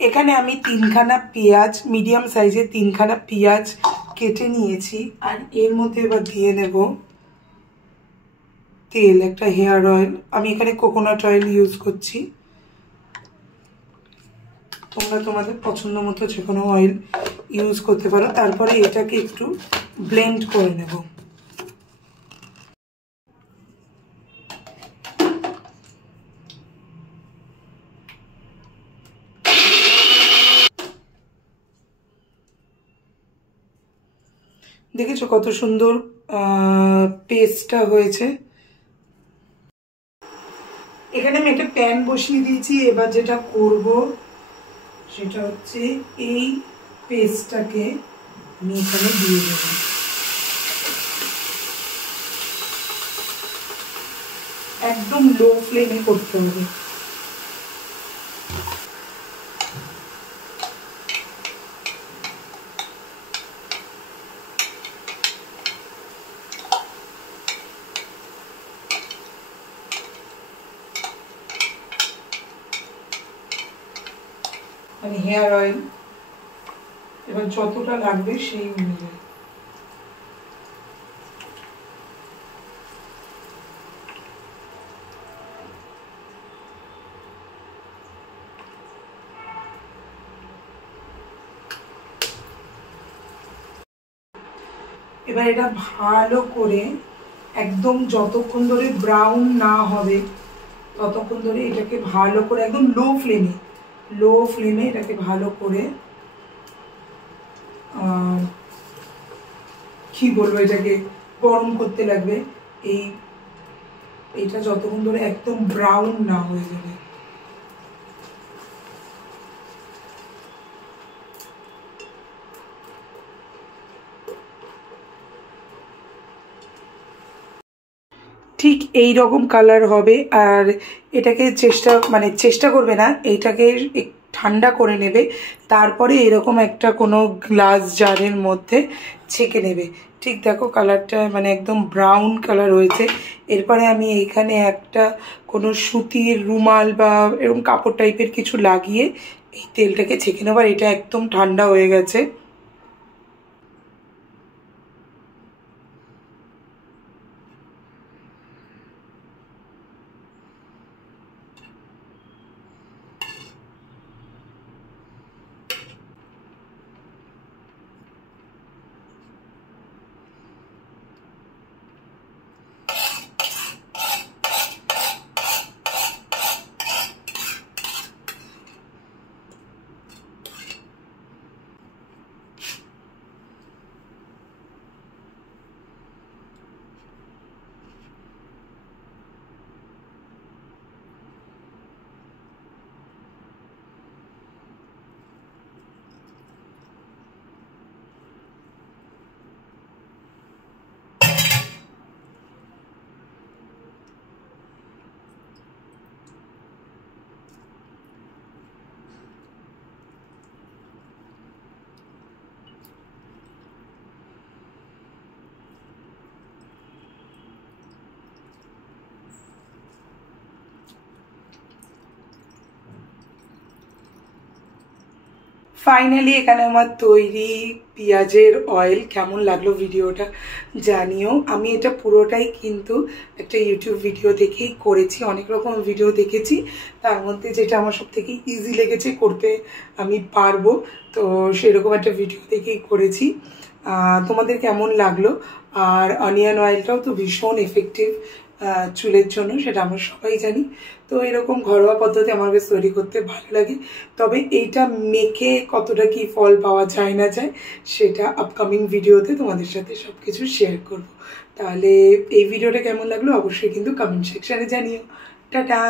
এখানে আমি 3খানা পেঁয়াজ, মিডিয়াম সাইজের 3খানা পেঁয়াজ কেটে নিয়েছি। আর এর মধ্যে এবার দিয়ে নেব তেল, একটা হেয়ার অয়েল। আমি এখানে কোকোনাট অয়েল ইউজ করছি, তোমরা তোমাদের পছন্দ মতো যে কোনো অয়েল ইউজ করতে পারো। তারপরে এটাকে একটু ব্লেন্ড করে নেব। দেখেছো কত সুন্দর পেস্টটা হয়েছে। এখানে আমি একটা প্যান বসিয়ে দিয়েছি। এবার যেটা করব সেটা হচ্ছে এই পেস্টটাকে আমি এখানে দিয়ে দেব। একদম লো ফ্লেমে করতে হবে। মানে হেয়ার অয়েল এবার যতটা লাগবে সেই অনুযায়ী। এবার এটা ভালো করে একদম যতক্ষণ ধরে ব্রাউন না হবে ততক্ষণ ধরে এটাকে ভালো করে একদম লো ফ্লেমে এটাকে ভালো করে কি বলবো, এটাকে গরম করতে লাগবে। এইটা যতক্ষণ ধরে একদম ব্রাউন না হয়ে যাবে। ঠিক এই রকম কালার হবে। আর এটাকে চেষ্টা করবে না, এইটাকে ঠান্ডা করে নেবে। তারপরে এরকম একটা কোনো গ্লাস জারের মধ্যে ছেঁকে নেবে। ঠিক দেখো কালারটা মানে একদম ব্রাউন কালার হয়েছে। এরপরে আমি এইখানে একটা কোনো সুতির রুমাল বা এরকম কাপড় টাইপের কিছু লাগিয়ে এই তেলটাকে ছেঁকে নেবো। আর এটা একদম ঠান্ডা হয়ে গেছে। ফাইনালি এখানে আমার তৈরি পেঁয়াজের অয়েল। কেমন লাগলো ভিডিওটা জানিও। আমি এটা পুরোটাই কিন্তু একটা ইউটিউব ভিডিও দেখেই করেছি। অনেক রকম ভিডিও দেখেছি, তার মধ্যে যেটা আমার সব থেকে ইজি লেগেছে, করতে আমি পারবো, তো সেরকম একটা ভিডিও দেখেই করেছি। তোমাদের কেমন লাগলো? আর অনিয়ন অয়েলটাও তো ভীষণ এফেক্টিভ চুলের জন্য, সেটা আমরা সবাই জানি। তো এরকম ঘরোয়া পদ্ধতি আমার বেশ তৈরি করতে ভালো লাগে। তবে এইটা মেখে কতটা কি ফল পাওয়া যায় না যায় সেটা আপকামিং ভিডিওতে তোমাদের সাথে সব কিছু শেয়ার করব। তাহলে এই ভিডিওটা কেমন লাগলো অবশ্যই কিন্তু কমেন্ট সেকশানে জানিও। টাটা।